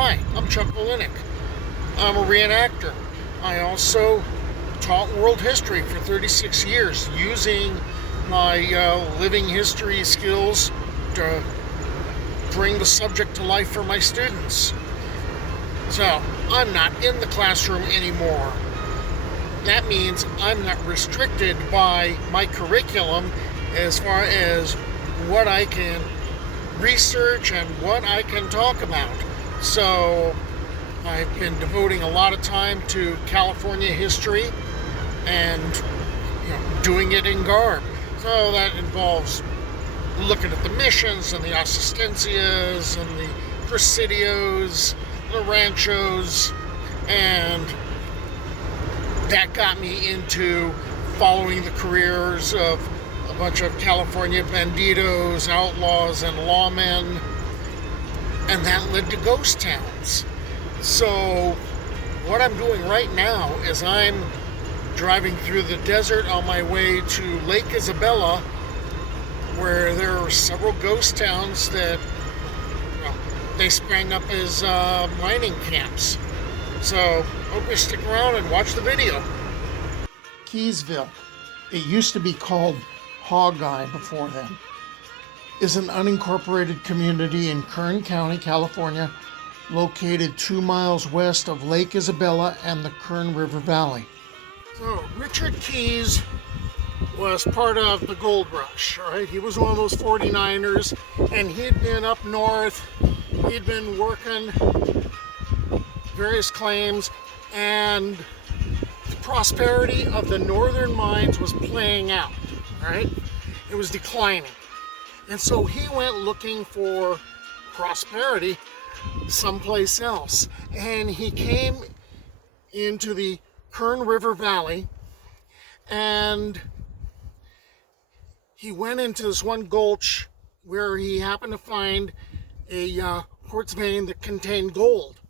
Hi, I'm Chuck Olinick. I'm a reenactor. I also taught world history for 36 years using my living history skills to bring the subject to life for my students. So, I'm not in the classroom anymore. That means I'm not restricted by my curriculum as far as what I can research and what I can talk about. So I've been devoting a lot of time to California history and doing it in garb. So that involves looking at the missions and the Asistencias and the Presidios, the Ranchos, and that got me into following the careers of a bunch of California banditos, outlaws, and lawmen, and that led to ghost towns. So what I'm doing right now is I'm driving through the desert on my way to Lake Isabella, where there are several ghost towns that they sprang up as mining camps. So hope you stick around and watch the video. Keysville, it used to be called Hawkeye before then, is an unincorporated community in Kern County, California, located 2 miles west of Lake Isabella and the Kern River Valley. So Richard Keyes was part of the gold rush, all right? He was one of those 49ers, and he'd been up north. He'd been working various claims, and the prosperity of the northern mines was playing out, right? It was declining. And so he went looking for prosperity someplace else. And he came into the Kern River Valley, and he went into this one gulch where he happened to find a quartz vein that contained gold.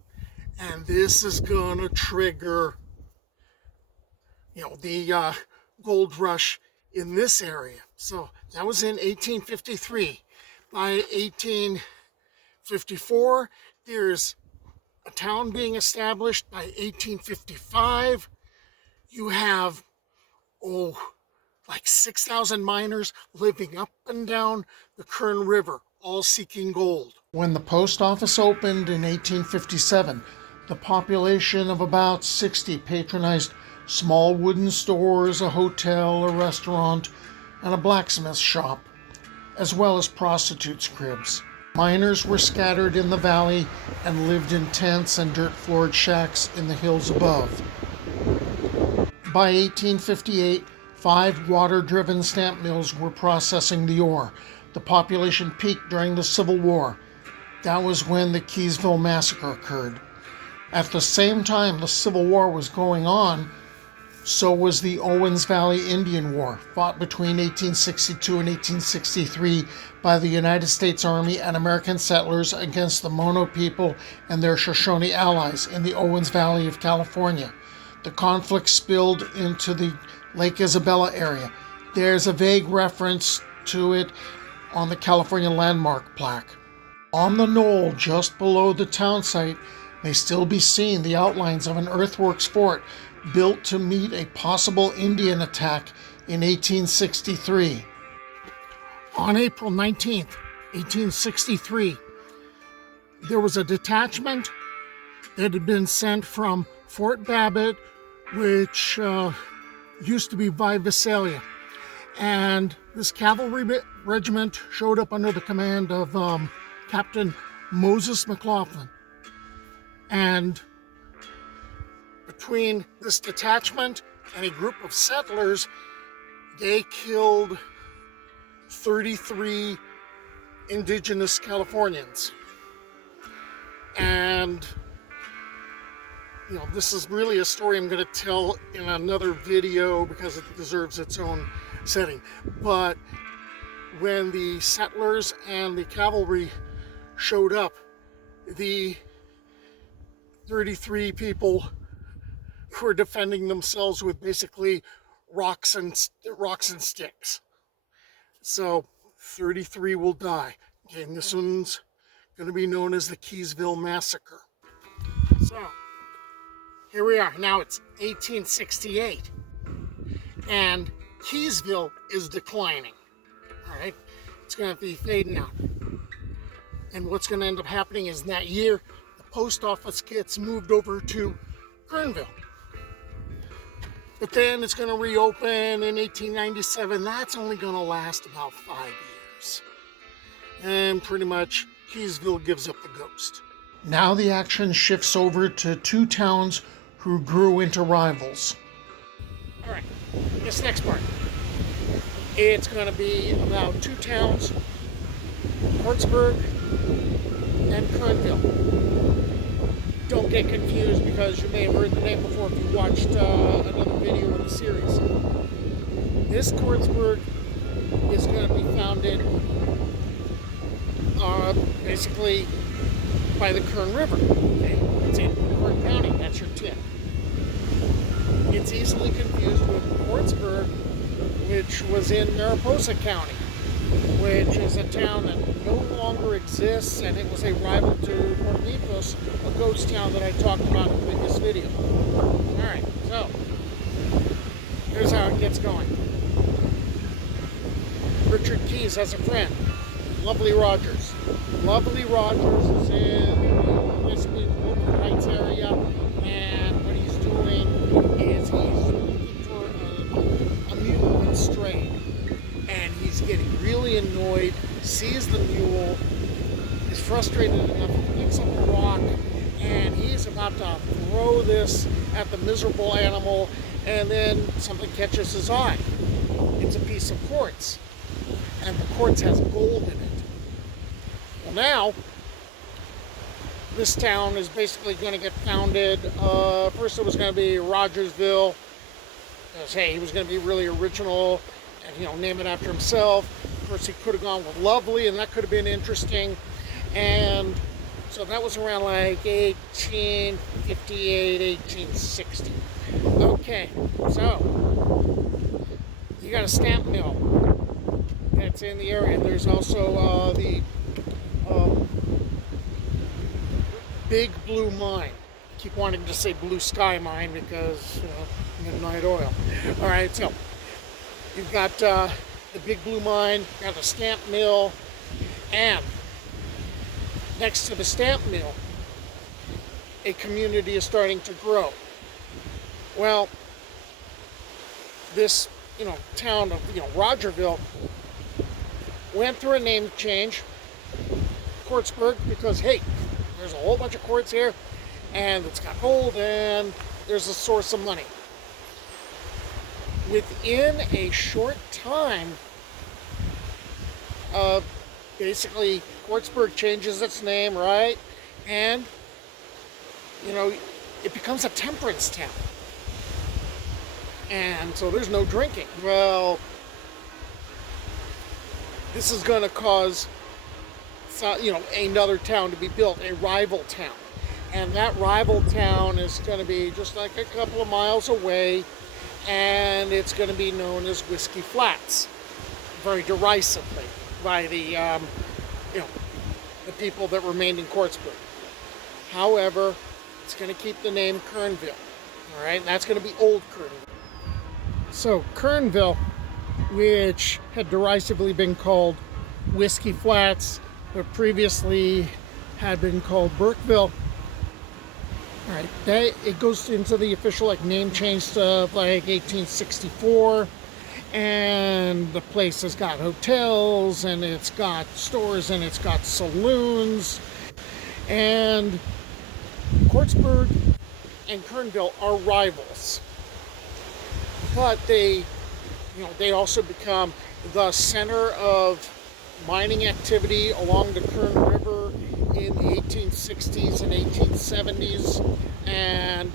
And this is gonna trigger, the gold rush in this area. So that was in 1853. By 1854, there's a town being established. By 1855, you have, like 6,000 miners living up and down the Kern River, all seeking gold. When the post office opened in 1857, the population of about 60 patronized small wooden stores, a hotel, a restaurant, and a blacksmith shop, as well as prostitutes' cribs. Miners were scattered in the valley and lived in tents and dirt-floored shacks in the hills above. By 1858, 5 water-driven stamp mills were processing the ore. The population peaked during the Civil War. That was when the Keysville massacre occurred. At the same time the Civil War was going on, so was the Owens Valley Indian War, fought between 1862 and 1863 by the United States Army and American settlers against the Mono people and their Shoshone allies in the Owens Valley of California. The conflict spilled into the Lake Isabella area. There's a vague reference to it on the California landmark plaque. On the knoll just below the town site may still be seen the outlines of an earthworks fort built to meet a possible Indian attack in 1863. On April 19th, 1863, there was a detachment that had been sent from Fort Babbitt, which used to be Visalia. And this cavalry regiment showed up under the command of Captain Moses McLaughlin. And between this detachment and a group of settlers, they killed 33 indigenous Californians. And this is really a story I'm going to tell in another video because it deserves its own setting. But when the settlers and the cavalry showed up, the 33 people who were defending themselves with basically rocks and sticks. So 33 will die. Okay, and this one's going to be known as the Keysville Massacre. here we are. Now it's 1868. And Keysville is declining. All right? It's going to be fading out. And what's going to end up happening is in that year, the post office gets moved over to Kernville. But then it's going to reopen in 1897. That's only going to last about 5 years. And pretty much Keysville gives up the ghost. Now the action shifts over to two towns who grew into rivals. All right, this next part. It's going to be about two towns, Portsburg and Kernville. Don't get confused because you may have heard the name before if you watched another video in the series. This Portsburg is going to be founded basically by the Kern River. Okay? It's in Kern County, that's your tip. It's easily confused with Portsburg, which was in Mariposa County, which is a town that no longer exists, and it was a rival to Portnetos, a ghost town that I talked about in the previous video. Alright, so here's how it gets going. Richard Keyes has a friend, Lovely Rogers. Lovely Rogers is in basically the Wofford Heights area, and what he's doing is he's looking for a mule that's strayed. And he's getting really annoyed, sees the mule, is frustrated enough, he picks up a rock, and he's about to throw this at the miserable animal, and then something catches his eye. It's a piece of quartz, and the quartz has gold in it. Well, now, this town is basically going to get founded. First it was going to be Rogersville. Hey, he was going to be really original, and name it after himself. Of course, he could have gone with Lovely, and that could have been interesting. And so that was around like 1858, 1860. Okay, so you got a stamp mill that's in the area. There's also the Big Blue Mine. I keep wanting to say Blue Sky Mine because midnight oil. All right, so you've got the Big Blue Mine, got the stamp mill, and next to the stamp mill, a community is starting to grow. Well, this, town of, Rogerville went through a name change, Quartzburg, because, hey, there's a whole bunch of quartz here, and it's got gold, and there's a source of money. Within a short time, basically, Quartzburg changes its name, right? And, it becomes a temperance town. And so there's no drinking. Well, this is going to cause, another town to be built, a rival town. And that rival town is going to be just like a couple of miles away, and it's going to be known as Whiskey Flats, very derisively by the people that remained in Quartzburg. However, it's going to keep the name Kernville. All right, and that's going to be Old Kernville. So Kernville, which had derisively been called Whiskey Flats, but previously had been called Burkeville. All right, it goes into the official name change stuff like 1864, and the place has got hotels, and it's got stores, and it's got saloons, and Quartzburg and Kernville are rivals, but they also become the center of mining activity along the Kern River in the 1860s and 1870s, and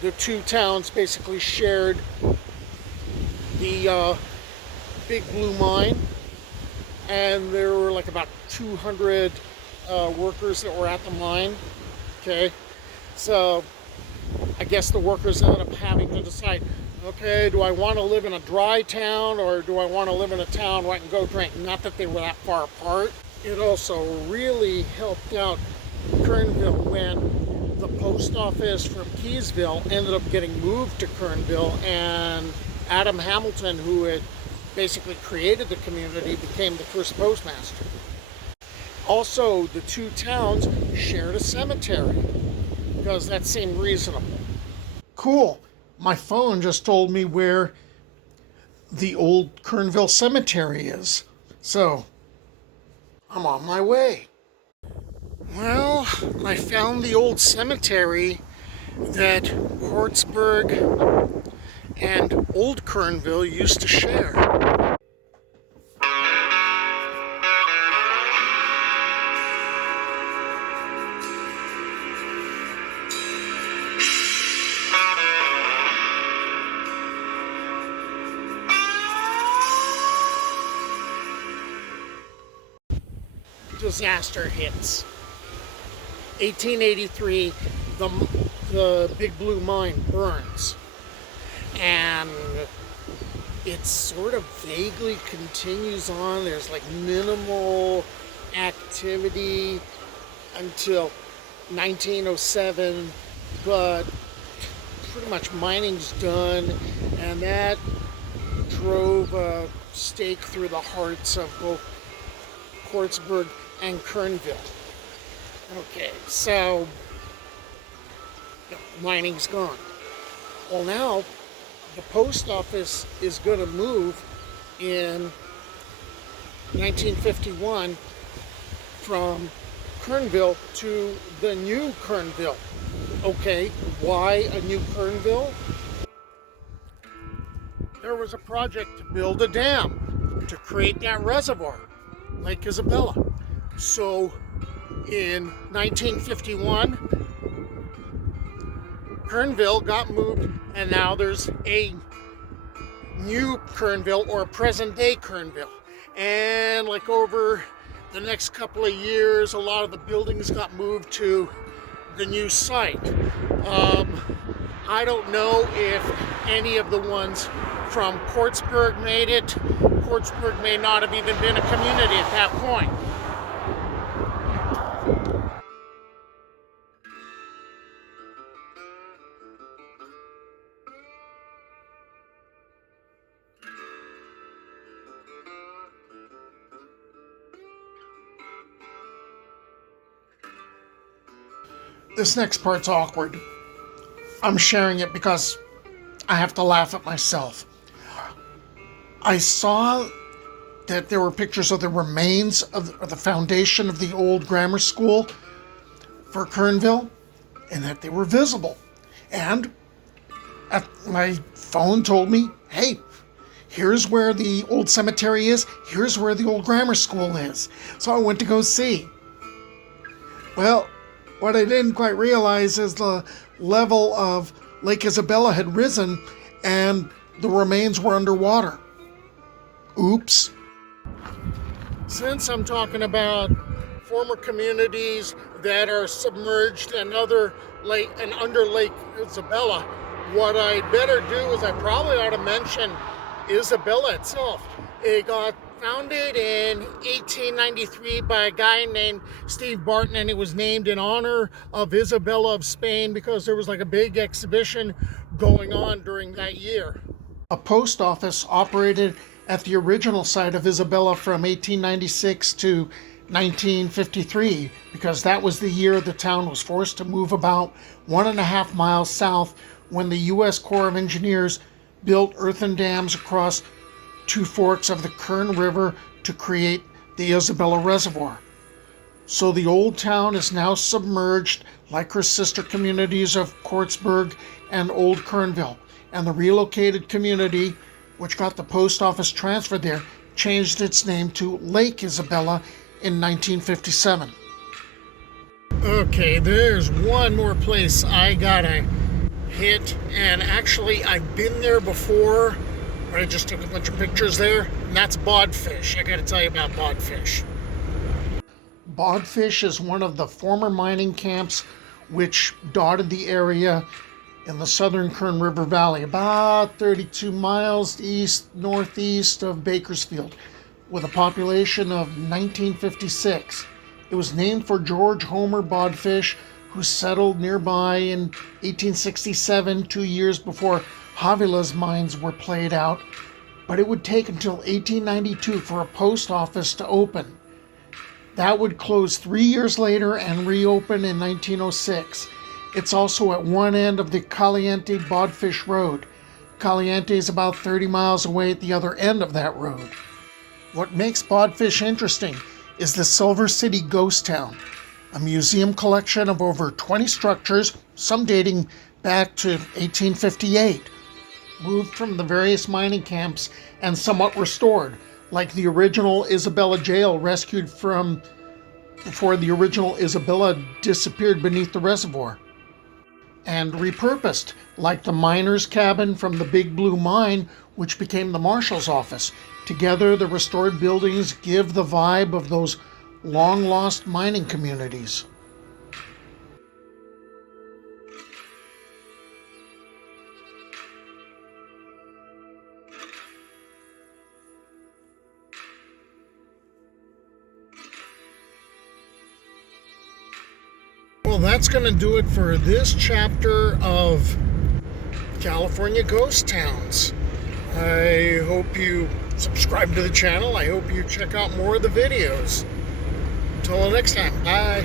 the two towns basically shared the Big Blue Mine, and there were like about 200 workers that were at the mine. Okay, so I guess the workers ended up having to decide, okay, do I want to live in a dry town, or do I want to live in a town where I can go drink? Not that they were that far apart. It also really helped out Kernville when the post office from Keysville ended up getting moved to Kernville, and Adam Hamilton, who had basically created the community, became the first postmaster. Also, the two towns shared a cemetery because that seemed reasonable. Cool. My phone just told me where the old Kernville cemetery is. So, I'm on my way. Well, I found the old cemetery that Hortzburg and Old Kernville used to share. Disaster hits. 1883, the Big Blue Mine burns, and it sort of vaguely continues on. There's like minimal activity until 1907, but pretty much mining's done, and that drove a stake through the hearts of both Hortzburg and Kernville. Okay, so mining's gone. Well, now the post office is going to move in 1951 from Kernville to the new Kernville. Okay, why a new Kernville? There was a project to build a dam to create that reservoir, Lake Isabella. So in 1951, Kernville got moved, and now there's a new Kernville, or present-day Kernville. And like over the next couple of years, a lot of the buildings got moved to the new site. I don't know if any of the ones from Hortzburg made it. Hortzburg may not have even been a community at that point. This next part's awkward. I'm sharing it because I have to laugh at myself. I saw that there were pictures of the remains of the foundation of the old grammar school for Kernville, and that they were visible. And my phone told me, hey, here's where the old cemetery is, here's where the old grammar school is. So I went to go see. Well, what I didn't quite realize is the level of Lake Isabella had risen and the remains were underwater. Oops. Since I'm talking about former communities that are submerged and under Lake Isabella, what I'd better do is I probably ought to mention Isabella itself. It got founded in 1893 by a guy named Steve Barton, and it was named in honor of Isabella of Spain because there was like a big exhibition going on during that year. A post office operated at the original site of Isabella from 1896 to 1953 because that was the year the town was forced to move about 1.5 miles south when the U.S. Corps of Engineers built earthen dams across two forks of the Kern River to create the Isabella Reservoir. So the old town is now submerged like her sister communities of Hortzburg and Old Kernville, and the relocated community, which got the post office transferred there, changed its name to Lake Isabella in 1957. Okay, there's one more place I gotta hit, and actually I've been there before, but I just took a bunch of pictures there, and that's Bodfish. I gotta tell you about Bodfish. Bodfish is one of the former mining camps which dotted the area in the southern Kern River Valley, about 32 miles northeast of Bakersfield, with a population of 1956. It was named for George Homer Bodfish, who settled nearby in 1867, 2 years before Havila's mines were played out, but it would take until 1892 for a post office to open. That would close 3 years later and reopen in 1906. It's also at one end of the Caliente Bodfish Road. Caliente is about 30 miles away at the other end of that road. What makes Bodfish interesting is the Silver City Ghost Town, a museum collection of over 20 structures, some dating back to 1858, moved from the various mining camps and somewhat restored, like the original Isabella jail rescued from before the original Isabella disappeared beneath the reservoir, and repurposed, like the miner's cabin from the Big Blue Mine, which became the marshal's office. Together, the restored buildings give the vibe of those long-lost mining communities. Well, that's going to do it for this chapter of California Ghost Towns. I hope you subscribe to the channel. I hope you check out more of the videos. Until next time, bye.